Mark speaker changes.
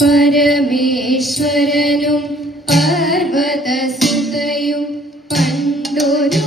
Speaker 1: പരമേശ്വരനും പർവതസുതയും പണ്ടൊരു